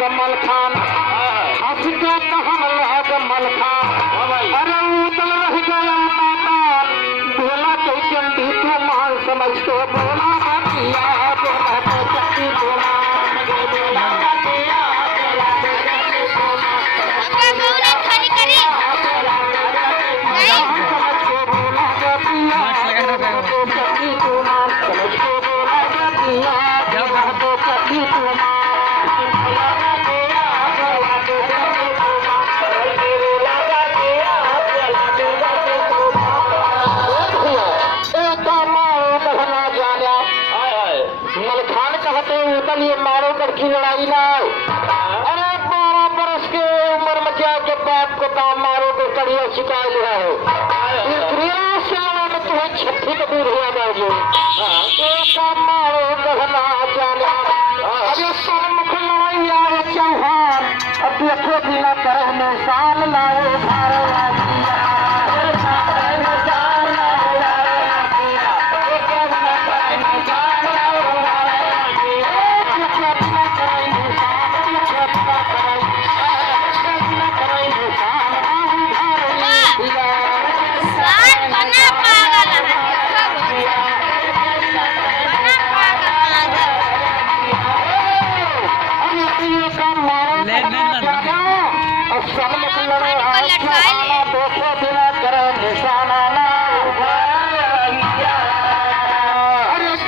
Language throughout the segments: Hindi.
जमल खान हंस के कहल जमल खान अरे उतल रह गया मैदान भोला के चंडी तू मान समझ के बोला हटिया बोला के चंडी बोला मारो लड़की लड़ाई ना अरे 12 बरस के उम्र में क्या के बाप को दाम मारो तो कड़िया शिकाय लिया है में तुम्हें छठी कबूर हुआ बाबू मारो गहना जाना अरे सन्मुख लड़ाई आए चौहान अब देखो बिना तरह में शान लाए भारत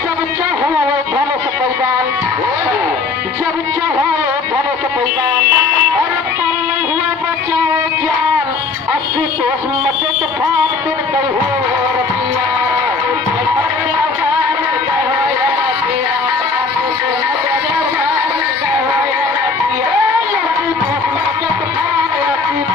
जब चाहो धनुष पैगाम और नहीं हुआ बचाओ जान 80 कोस मचे तूफान दिन कई हुए